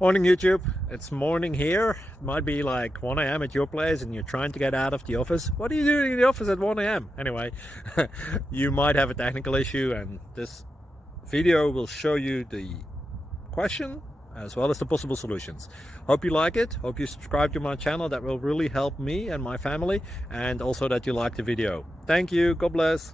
Morning YouTube, it's morning here. It might be like 1 a.m. at your place and you're trying to get out of the office. What are you doing in the office at 1 a.m.? Anyway, you might have a technical issue and this video will show you the question as well as the possible solutions. Hope you like it, hope you subscribe to my channel. That will really help me and my family, and also that you like the video. Thank you, God bless.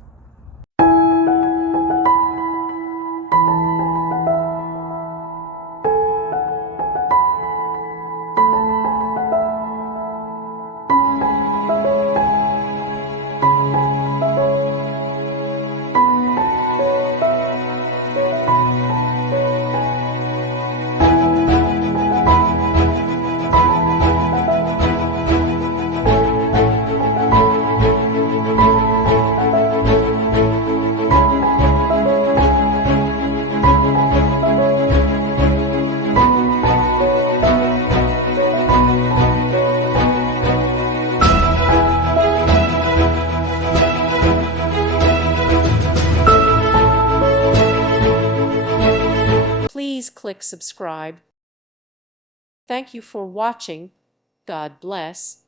Please click subscribe. Thank you for watching. God bless.